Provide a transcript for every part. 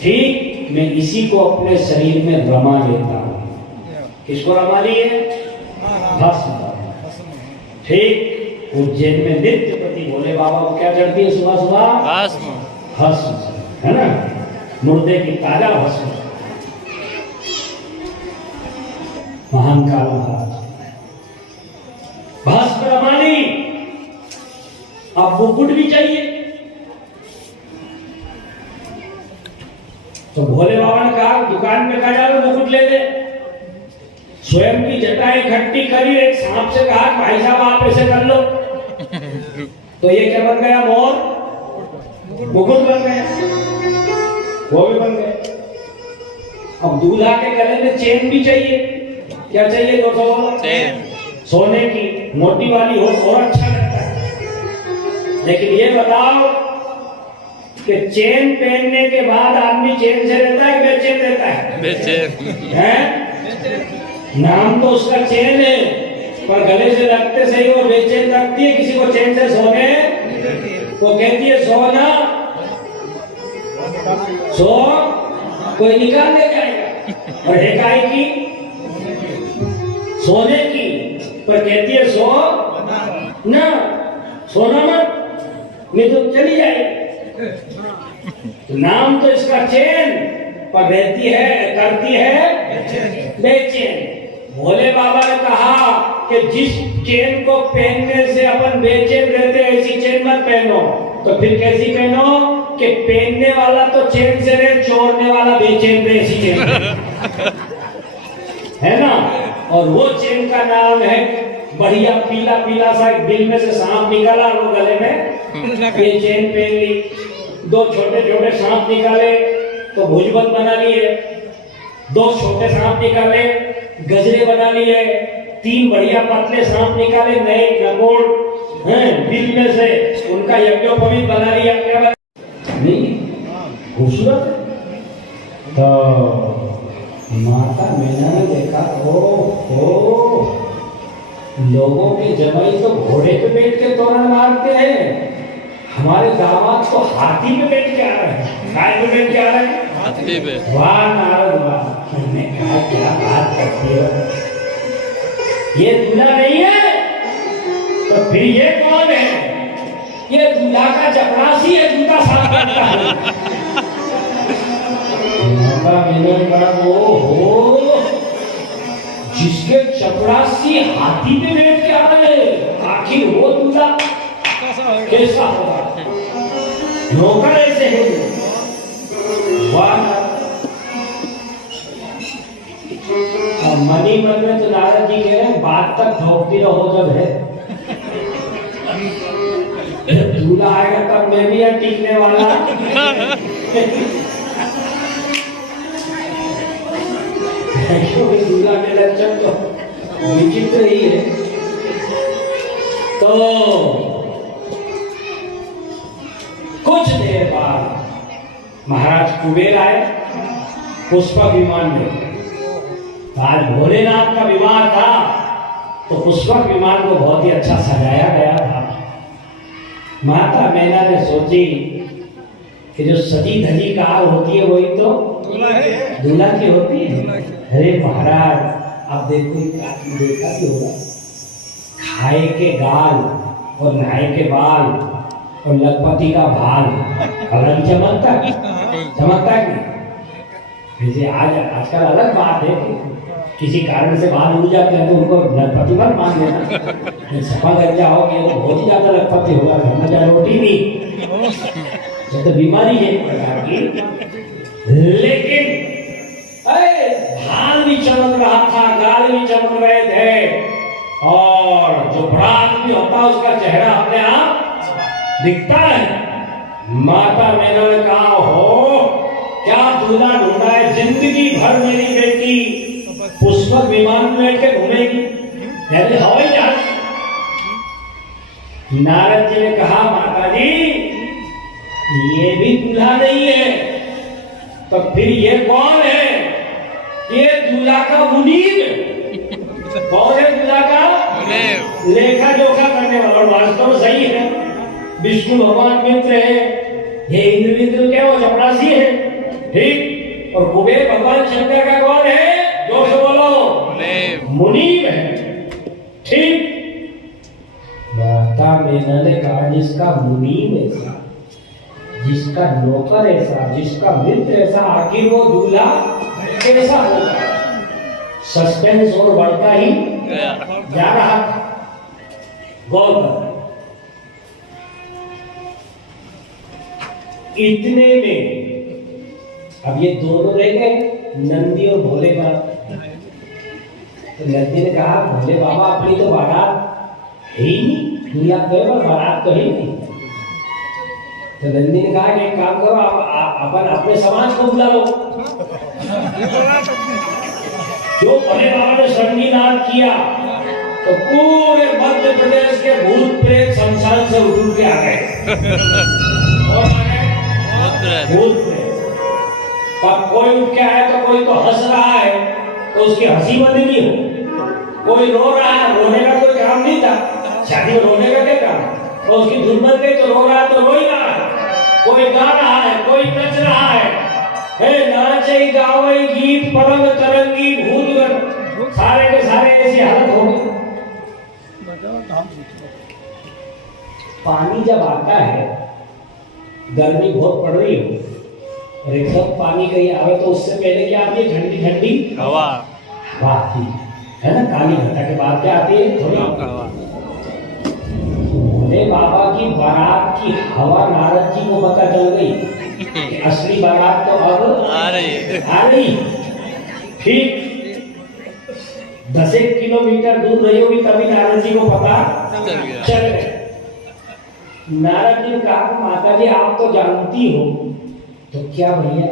ठीक मैं इसी को अपने शरीर में रमा लेता हूं। किसको रमा लिए? भस्म। ठीक उज्जैन में नित्य प्रति भोले बाबा को क्या चढ़ती है सुबह सुबह? भस्म। भस्म है ना, मुर्दे की ताजा भस्म। महान काल महाराज भस्म रमा ली, अब मुकुट भी चाहिए। तो भोले बाबा ने कहा दुकान में कहा जाओ मुकुट ले दे। स्वयं की जटा इकट्ठी करी, एक सांप से कहा भाई साहब आप ऐसे कर लो, तो ये क्या बन गया? मोर मुकुट बन गया, वो भी बन गया। अब दूल्हा के गले में चेन भी चाहिए। क्या चाहिए दोस्तों? चेन सोने की, मोटी वाली हो और अच्छा लगता है। लेकिन ये बताओ कि चेन पहनने के बाद आदमी चैन से रहता है, बेचैन रहता है? बेचैन है। नाम तो उसका चैन है, पर गले से लगते सही वो बेचैन लगती है। किसी को चैन से सोने वो कहती है सोना सो, कोई निकाल ले जाएगा। और हेकाई की सोने की, पर कहती है सो ना, सोना मत नहीं तो चली जाएगी। तो नाम तो इसका चैन, पर रहती है करती है बेचैन। भोले बाबा ने कहा कि जिस चैन को पहनने से अपन बेचैन रहते हैं ऐसी चैन मत पहनो। तो फिर कैसी पहनो कि पहनने वाला तो चैन से रहे, चोरने वाला बेचैन रहे, ऐसी चैन है ना। और वो चैन का नाम है बढ़िया पीला पीला सा, दिल में से सांप निकाला वो गले में, ये चैन पहन ली। दो छोटे छोटे सांप निकाले तो भुजबल बना लिए, दो छोटे सांप निकाले गजरे बना लिए, तीन बढ़िया पतले सांप निकाले नए नकोड़ हैं दिल में से, उनका यज्ञोपवीत बना लिया। क्या नहीं खूबसूरत। तो माता मैना ने देखा ओ लोगों के जमाई तो घोड़े पे बैठ के तोरण मारते हैं, हमारे दामाद तो हाथी पे बैठ के आ रहे हैं। काय पे बैठ के आ रहे हैं? हाथी पे। वाह नारद वाह। मैंने कहा क्या बात करती हो, ये दूल्हा नहीं है तो फिर ये कौन है? ये दूल्हा का चपरासी है, जूता साफ करता है। मैंने कहा ओ जिसके चपरासी हाथी पे बैठ के आ रहे, आखिर वो दूल्हा कैसा होगा? नौकर ऐसे है। मनी मन में तो नारद जी कह रहे हैं बात तक ठोकती रहो, जब है दूल्हा आएगा तब मैं भी टिकने वाला। दूल्हा के लक्षण तो विचित्र ही है। तो कुछ देर बाद महाराज कुबेर आए पुष्पक विमान में। आज भोलेनाथ का विमान था तो पुष्पक विमान को बहुत ही अच्छा सजाया गया था। माता मैना ने सोची कि जो सजी धजी कार होती है वही तो दूल्हा की होती है। अरे महाराज आप देखो देखा कि होगा, खाए के गाल और नहाए के बाल और लखपति का भाल अलग चमकता कि जैसे आजकल अलग बात है, किसी कारण से बाल उड़ जाते हैं तो उनको लखपति मत मान लेना। सफा गंजा हो गया वो बहुत ही ज्यादा लखपति होगा, घर में चाहे रोटी नहीं, ये तो बीमारी है एक प्रकार की। लेकिन भाल भी चमक रहा था, गाल भी चमक रहे थे, और जो बड़ा आदमी होता है उसका चेहरा अपने आप दिखता है। माता मैना ने कहा हो क्या दूल्हा ढूंढा है, जिंदगी भर मेरी बेटी पुष्पक विमान में बैठ के घूमेगी, हवाई जहाज। नारद जी ने कहा माता जी ये भी दूल्हा नहीं है, तो फिर ये कौन है? ये दूल्हा का मुनीब। कौन है दूल्हा का? लेखा जोखा करने वाला। और वास्तव में सही है, विष्णु भगवान मित्र है, ये इंद्रमित्र क्या वो चपरासी है। ठीक। और कुबेर भगवान शंकर का कौन है? जोर से बोलो। मुनीम है, ठीक। माता मैना ने कहा जिसका मुनीम ऐसा, जिसका नौकर ऐसा, जिसका मित्र ऐसा, आखिर वो दूल्हा कैसा होगा? सस्पेंस और बढ़ता ही जा रहा। गौर कर, इतने में अब ये दोनों रह गए, नंदी और भोले बाबा। तो नंदी ने कहा भोले बाबा अपनी तो बारात है ही नहीं, दुनिया केवल बारात तो ही नहीं। तो नंदी ने कहा कि एक काम करो, आप अपन अपने समाज को बुला लो। जो भोले बाबा ने संगीनाद किया तो पूरे मध्य प्रदेश के भूत प्रेत शमशान से उठ के आ गए। और आ गए भूत प्रेत। तब कोई उठ के आया तो कोई तो हंस रहा है तो उसकी हंसी बंद नहीं हो, कोई रो रहा है, रोने का कोई काम नहीं था, शादी में रोने का क्या काम, और उसकी धुन बन गई तो रो रहा है तो रो ही रहा है। कोई गा रहा है, कोई नच रहा है, नाचे गावे गीत परम तरंगी भूत, सारे के सारे ऐसी हालत हो गई। पानी जब आता है, गर्मी बहुत पड़ रही हो और एकदम पानी कहीं आवे तो उससे पहले क्या आती है? ठंडी ठंडी हवा। हवा आती है ना, काली घटा के बाद क्या आती है? थोड़ी हवा। भोले बाबा की बारात की हवा नारद जी को पता चल गई कि असली बारात तो अब आ रही। ठीक 10 किलोमीटर दूर रही होगी तभी नारद जी को पता चल गया। नारद जी ने कहा माता जी आप तो जानती हो तो क्या भैया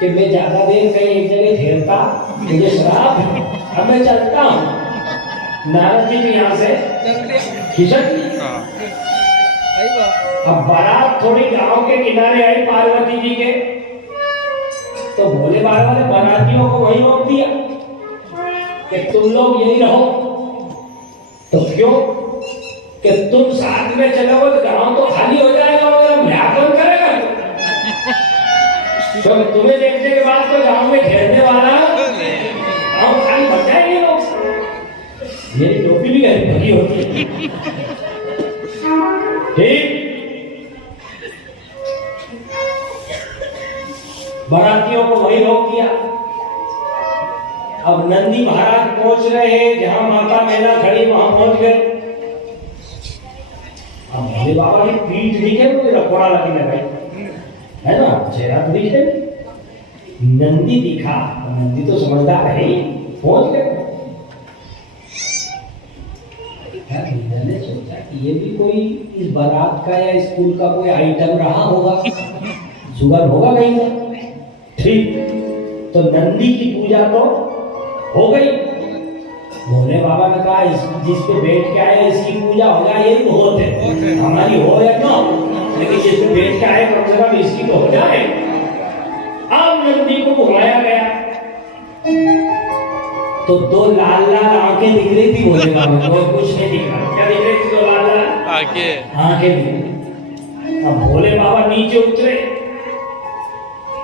कि मैं ज्यादा देर कहीं एक जगह ठहरता, मुझे शराब है, अब मैं चलता हूँ। नारद जी भी यहाँ से खिसक। अब बारात थोड़ी गांव के किनारे आई पार्वती जी के, तो भोले बाबा ने बारातियों को वही रोक दिया कि तुम लोग यही रहो। तो क्यों कि तुम साथ में चलोगे तो गांव तो खाली हो जाएगा और व्यापन करेगा। तो तुम्हें देखने के बाद तो गांव में घेरने वाला गांव खाली बच जाएंगे लोग। मेरी टोपी भी भरी होती है, ठीक। बारातियों को वही रोक दिया। अब नंदी महाराज पहुंच रहे हैं जहां माता मैना खड़ी, वहां पहुंच गए। अब भोले बाबा की पीठ दिखे तो रखवाड़ा लगी लगाई है ना, चेहरा तो दिखे। नंदी दिखा, नंदी तो समझदार है ही, पहुंच गए। मैंने सोचा कि ये भी कोई इस बारात का या स्कूल का कोई आइटम रहा होगा, जुगाड़ होगा कहीं का। ठीक, तो नंदी की पूजा तो हो गई। भोले बाबा ने कहा जिस पे बैठ के आए इसकी पूजा हो जाए यही बहुत है, हमारी हो या ना, लेकिन जिस पे बैठ के आए कम से कम इसकी तो हो जाए। अब नंदी को बुलाया गया तो दो लाल लाल आंखें दिख रही थी भोले बाबा को, कुछ नहीं दिख रहा। क्या दिख रही थी? दो लाल लाल आंखें दिख। अब भोले बाबा नीचे उतरे।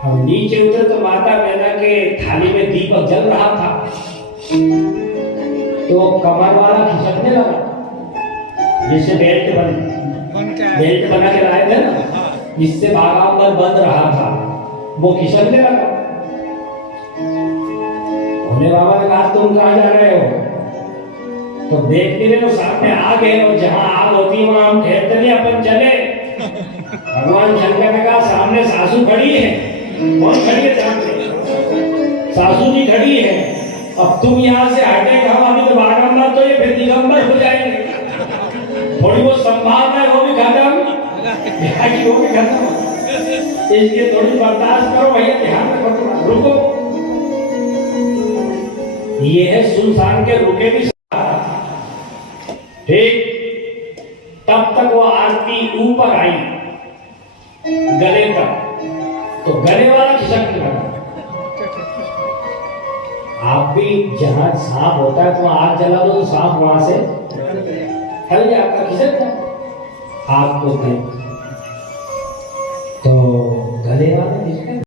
अब नीचे उतरे तो माता मैना के थाली में दीपक जल रहा था, तो कमर वाला खिसकने लगा, जिससे बेल्ट बना के लाए थे ना, जिससे भागावल बंद रहा था, वो खिसकने लगा। भोले बाबा ने कहा तुम कहाँ जा रहे हो? तो देखते रहे तो सामने आग है और जहाँ आग होती है वहां हम ठहरते नहीं, अपन चले। भगवान शंकर ने कहा सामने सासू खड़ी है। कौन खड़ी है सामने? सासू जी खड़ी है। अब तुम यहाँ से हटे कहा, अभी तो बारंबार तो ये फिर दिगंबर हो जाएंगे। थोड़ी बहुत संभावना है वो भी खत्म, वो भी खत्म, इसलिए थोड़ी बर्दाश्त करो भैया, ध्यान रखो, रुको। ये है सुनसान के रुके भी। ठीक, तब तक वो आरती ऊपर आई गले तक, तो गले वाला खिसकने लगा। आप भी जहां सांप होता है तो आग जला दो तो सांप वहां से हल जाता, खिसक जाता। आग को